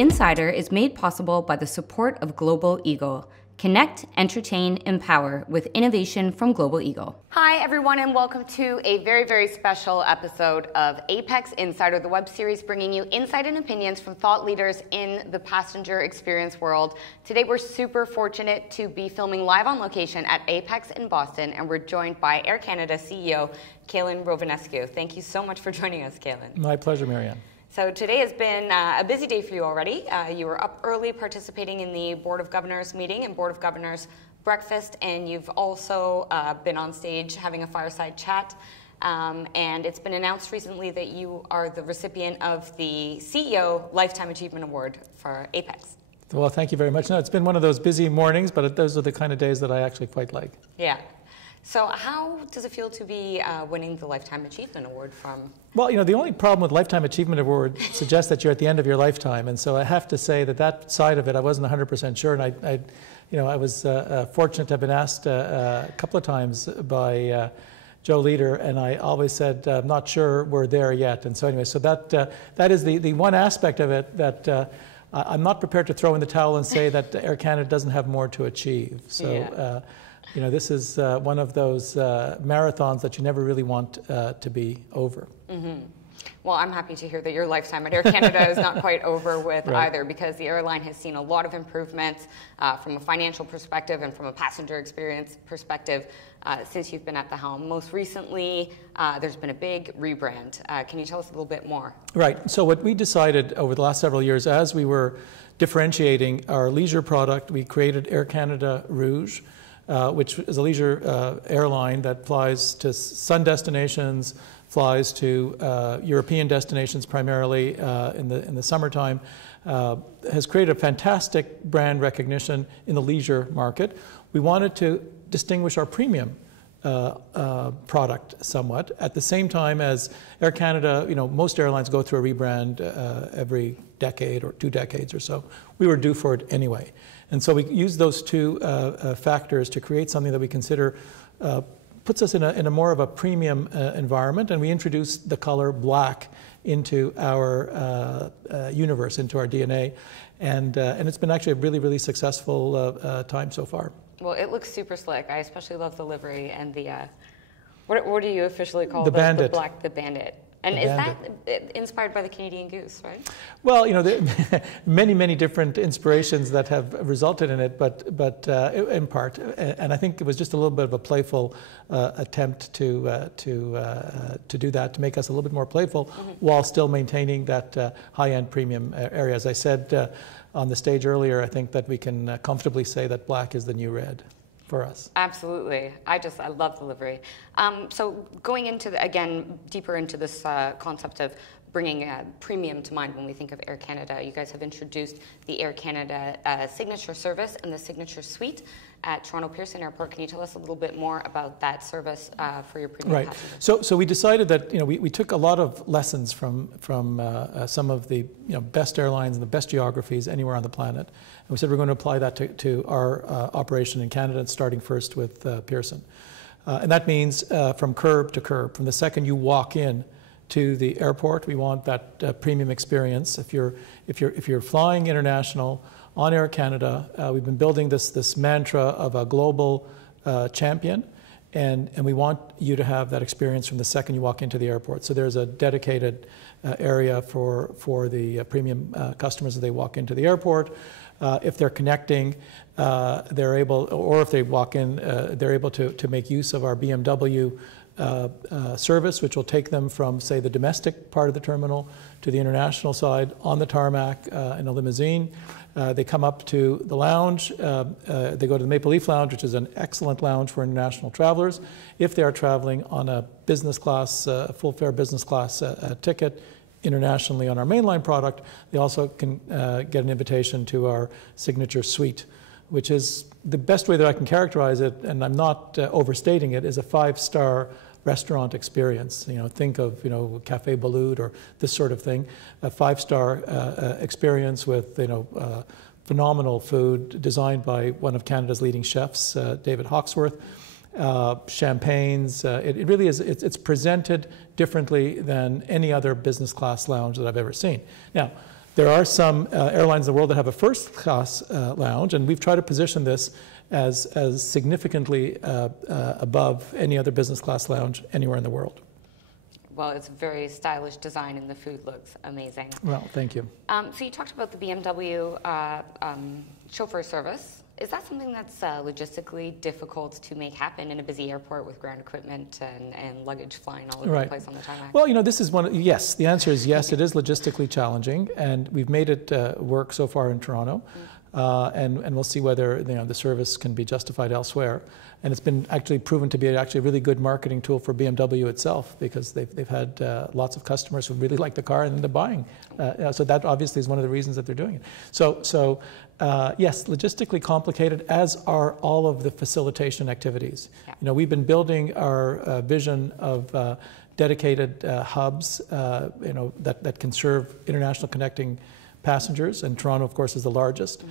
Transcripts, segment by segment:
Insider is made possible by the support of Global Eagle. Connect, entertain, empower with innovation from Global Eagle. Hi, everyone, and welcome to a very, very special episode of Apex Insider, the web series bringing you insight and opinions from thought leaders in the passenger experience world. Today, we're super fortunate to be filming live on location at Apex in Boston, and we're joined by Air Canada CEO, Calin Rovinescu. Thank you so much for joining us, Calin. My pleasure, Maryann. So today has been a busy day for you already. You were up early participating in the Board of Governors meeting and Board of Governors breakfast, and you've also been on stage having a fireside chat. And it's been announced recently that you are the recipient of the CEO Lifetime Achievement Award for Apex. Well, thank you very much. No, it's been one of those busy mornings, but those are the kind of days that I actually quite like. Yeah. So how does it feel to be winning the Lifetime Achievement Award from? Well, you know, the only problem with Lifetime Achievement Award suggests that you're at the end of your lifetime. And so I have to say that side of it, I wasn't 100% sure. And I was fortunate to have been asked a couple of times by Joe Leader, and I always said, I'm not sure we're there yet. And so anyway, so that is the one aspect of it that I'm not prepared to throw in the towel and say that Air Canada doesn't have more to achieve. So. Yeah. You know, this is one of those marathons that you never really want to be over. Mm-hmm. Well, I'm happy to hear that your lifetime at Air Canada is not quite over with either, because the airline has seen a lot of improvements from a financial perspective and from a passenger experience perspective since you've been at the helm. Most recently, there's been a big rebrand. Can you tell us a little bit more? Right. So what we decided over the last several years, as we were differentiating our leisure product, we created Air Canada Rouge, which is a leisure airline that flies to sun destinations, flies to European destinations primarily in the summertime, has created a fantastic brand recognition in the leisure market. We wanted to distinguish our premium product somewhat at the same time as Air Canada. You know, most airlines go through a rebrand every decade or 2 decades or so. We were due for it anyway. And so we used those two factors to create something that we consider puts us in a more of a premium environment, and we introduced the color black into our universe, into our DNA, and it's been actually a really, really successful time so far. Well, it looks super slick. I especially love the livery and the what do you officially call the bandit? The bandit. And is that inspired by the Canadian goose, right? Well, you know, there are many different inspirations that have resulted in it, but in part, and I think it was just a little bit of a playful attempt to do that, to make us a little bit more playful, while still maintaining that high-end premium area. As I said on the stage earlier, I think that we can comfortably say that black is the new red for us. Absolutely. I love the livery. So going into, again, deeper into this concept of bringing premium to mind when we think of Air Canada, you guys have introduced the Air Canada Signature Service and the Signature Suite at Toronto Pearson Airport. Can you tell us a little bit more about that service for your premium passengers? So we decided that, you know, we took a lot of lessons from some of the best airlines and the best geographies anywhere on the planet. And we said we're going to apply that to our operation in Canada, starting first with Pearson. And that means from curb to curb. From the second you walk in to the airport, we want that premium experience. If you're flying international on Air Canada, we've been building this mantra of a global champion, and we want you to have that experience from the second you walk into the airport. So there's a dedicated area for the premium customers as they walk into the airport. If they're connecting, they're able, or if they walk in, they're able to make use of our BMW service, which will take them from, say, the domestic part of the terminal to the international side on the tarmac in a limousine. They come up to the lounge. They go to the Maple Leaf Lounge, which is an excellent lounge for international travelers. If they are traveling on a business class, full fare business class ticket internationally on our mainline product, they also can get an invitation to our Signature Suite, which is the best way that I can characterize it, and I'm not overstating it, is a 5-star restaurant experience. You know, think of, Café Balut or this sort of thing. A 5-star experience with, phenomenal food designed by one of Canada's leading chefs, David Hawksworth. Champagnes. It really is, it's presented differently than any other business class lounge that I've ever seen. Now, There are some airlines in the world that have a first-class lounge, and we've tried to position this as significantly above any other business class lounge anywhere in the world. Well, it's a very stylish design, and the food looks amazing. Well, thank you. So you talked about the BMW Chauffeur Service. Is that something that's logistically difficult to make happen in a busy airport with ground equipment and luggage flying all over the place on the tarmac? Well, this is yes. The answer is yes, it is logistically challenging, and we've made it work so far in Toronto. And we'll see whether the service can be justified elsewhere. And it's been actually proven to be actually a really good marketing tool for BMW itself, because they've had lots of customers who really like the car and they're buying. So that obviously is one of the reasons that they're doing it. So yes, logistically complicated, as are all of the facilitation activities. Yeah. We've been building our vision of dedicated hubs, that can serve international connecting passengers, and Toronto, of course, is the largest.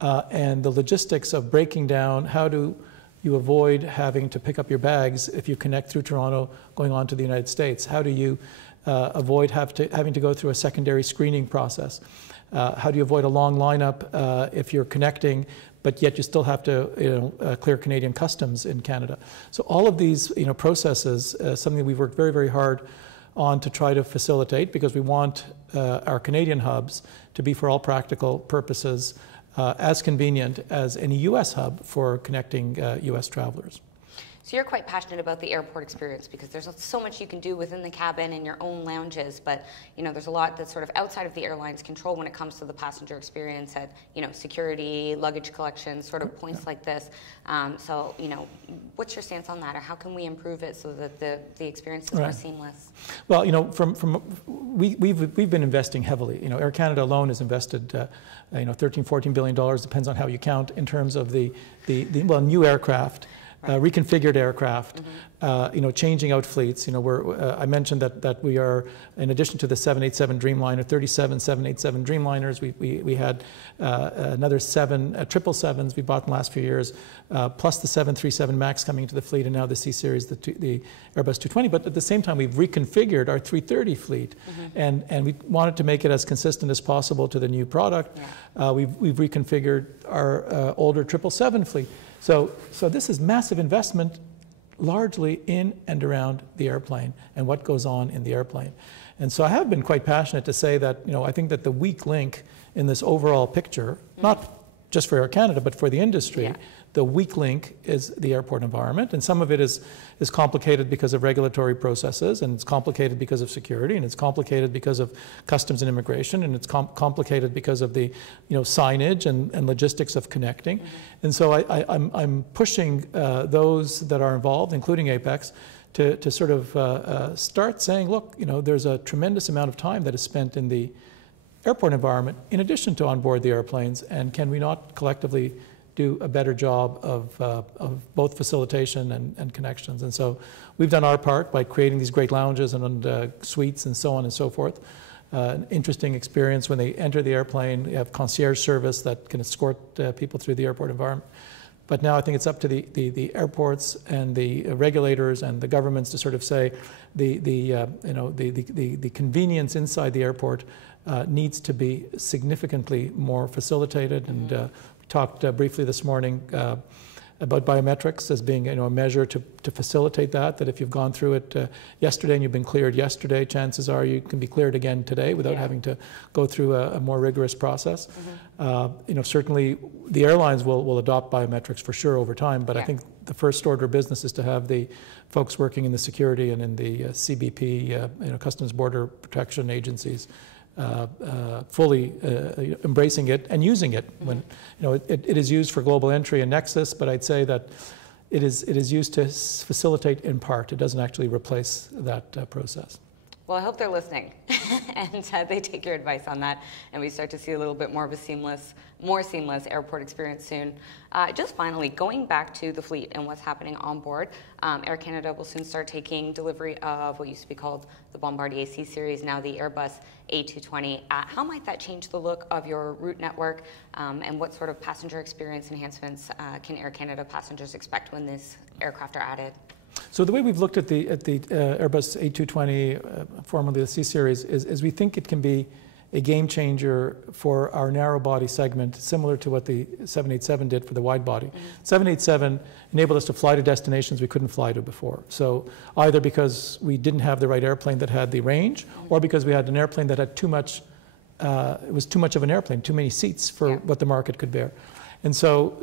And the logistics of breaking down, how do you avoid having to pick up your bags if you connect through Toronto going on to the United States? How do you avoid having to go through a secondary screening process? How do you avoid a long lineup if you're connecting, but yet you still have to clear Canadian customs in Canada? So all of these processes, something that we've worked very, very hard on to try to facilitate, because we want our Canadian hubs to be, for all practical purposes, as convenient as any U.S. hub for connecting U.S. travelers. So you're quite passionate about the airport experience, because there's so much you can do within the cabin and your own lounges, but there's a lot that's sort of outside of the airline's control when it comes to the passenger experience at security, luggage collection, sort of points like this. So what's your stance on that, or how can we improve it so that the experience is more seamless? Well, we've been investing heavily. Air Canada alone has invested $13-14 billion, depends on how you count, in terms of the new aircraft. Reconfigured aircraft, changing out fleets. I mentioned that we are, in addition to the 787 Dreamliner, 37 787 Dreamliners. We had another 7 777s we bought in the last few years, plus the 737 MAX coming into the fleet, and now the C Series, the Airbus A220. But at the same time, we've reconfigured our 330 fleet, and we wanted to make it as consistent as possible to the new product. We've reconfigured our older 777 fleet. So this is massive investment, largely in and around the airplane and what goes on in the airplane. And so I have been quite passionate to say that, I think that the weak link in this overall picture, not just for Air Canada, but for the industry, the weak link is the airport environment. And some of it is complicated because of regulatory processes, and it's complicated because of security, and it's complicated because of customs and immigration, and it's complicated because of the signage and logistics of connecting. And so I'm pushing those that are involved, including Apex, to sort of start saying, look, there's a tremendous amount of time that is spent in the airport environment in addition to on board the airplanes, and can we not collectively do a better job of both facilitation and connections? And so we've done our part by creating these great lounges and suites and so on and so forth. An interesting experience when they enter the airplane. You have concierge service that can escort people through the airport environment. But now I think it's up to the airports and the regulators and the governments to sort of say the convenience inside the airport needs to be significantly more facilitated. And we talked briefly this morning about biometrics as being a measure to facilitate that if you've gone through it yesterday and you've been cleared yesterday, chances are you can be cleared again today without having to go through a more rigorous process. Certainly the airlines will adopt biometrics for sure over time, but I think the first order of business is to have the folks working in the security and in the CBP, Customs Border Protection agencies, fully embracing it and using it. When it is used for global entry and nexus, but I'd say that it is used to facilitate in part. It doesn't actually replace that process. Well, I hope they're listening and they take your advice on that, and we start to see a little bit more of a more seamless airport experience soon. Just finally, going back to the fleet and what's happening on board, Air Canada will soon start taking delivery of what used to be called the Bombardier C Series, now the Airbus A220. How might that change the look of your route network, and what sort of passenger experience enhancements can Air Canada passengers expect when these aircraft are added? So the way we've looked at the Airbus A220, formerly the C Series, is we think it can be a game changer for our narrow body segment, similar to what the 787 did for the wide body. 787 enabled us to fly to destinations we couldn't fly to before. So either because we didn't have the right airplane that had the range, or because we had an airplane that had too much, it was too much of an airplane, too many seats for what the market could bear. And so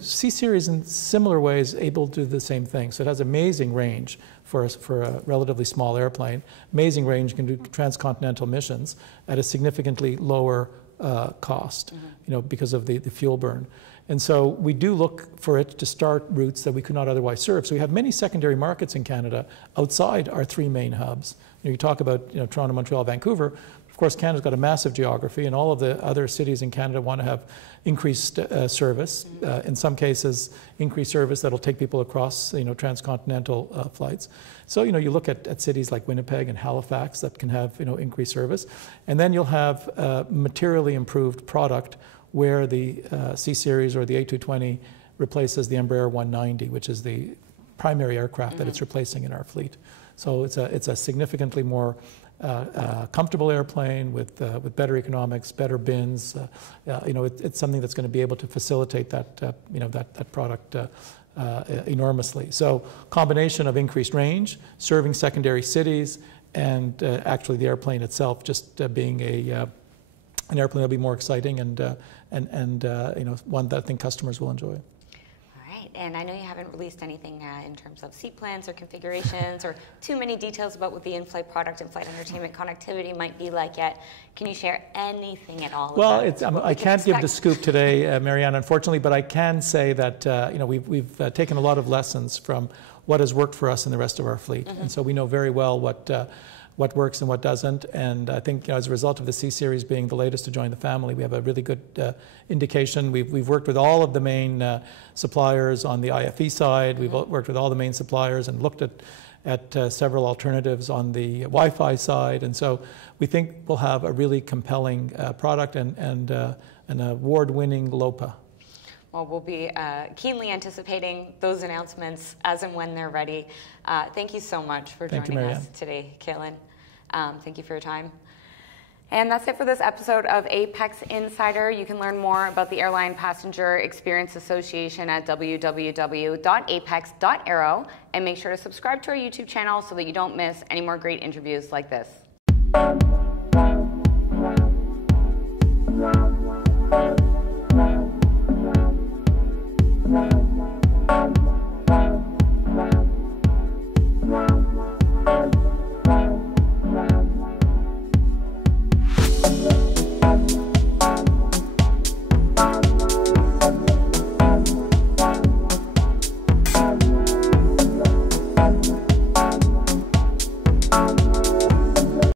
C-Series in similar ways able to do the same thing. So it has amazing range for a relatively small airplane, amazing range, can do transcontinental missions at a significantly lower cost, you know, because of the fuel burn. And so we do look for it to start routes that we could not otherwise serve. So we have many secondary markets in Canada outside our three main hubs. You talk about, you know, Toronto, Montreal, Vancouver. Of course, Canada's got a massive geography, and all of the other cities in Canada want to have increased service. In some cases, increased service that'll take people across, you know, transcontinental flights. So, you know, you look at cities like Winnipeg and Halifax that can have, you know, increased service, and then you'll have materially improved product where the C-Series or the A220 replaces the Embraer 190, which is the primary aircraft that it's replacing in our fleet. So it's a significantly more comfortable airplane with better economics, better bins. You know, it's something that's going to be able to facilitate that you know, that product enormously. So combination of increased range, serving secondary cities, and actually the airplane itself just being an airplane that'll be more exciting and you know, one that I think customers will enjoy. And I know you haven't released anything in terms of seat plans or configurations or too many details about what the in-flight product and flight entertainment connectivity might be like yet. Can you share anything at all? Well, I can't give the scoop today, Maryann, unfortunately, but I can say that you know, we've taken a lot of lessons from what has worked for us in the rest of our fleet, and so we know very well what works and what doesn't. And I think, you know, as a result of the C-Series being the latest to join the family, we have a really good indication. We've worked with all of the main suppliers on the IFE side. We've worked with all the main suppliers and looked at several alternatives on the Wi-Fi side. And so we think we'll have a really compelling product and an award-winning LOPA. Well, we'll be keenly anticipating those announcements as and when they're ready. Thank you so much for joining us today, Calin. Thank you for your time. And that's it for this episode of Apex Insider. You can learn more about the Airline Passenger Experience Association at www.apex.aero, and make sure to subscribe to our YouTube channel so that you don't miss any more great interviews like this.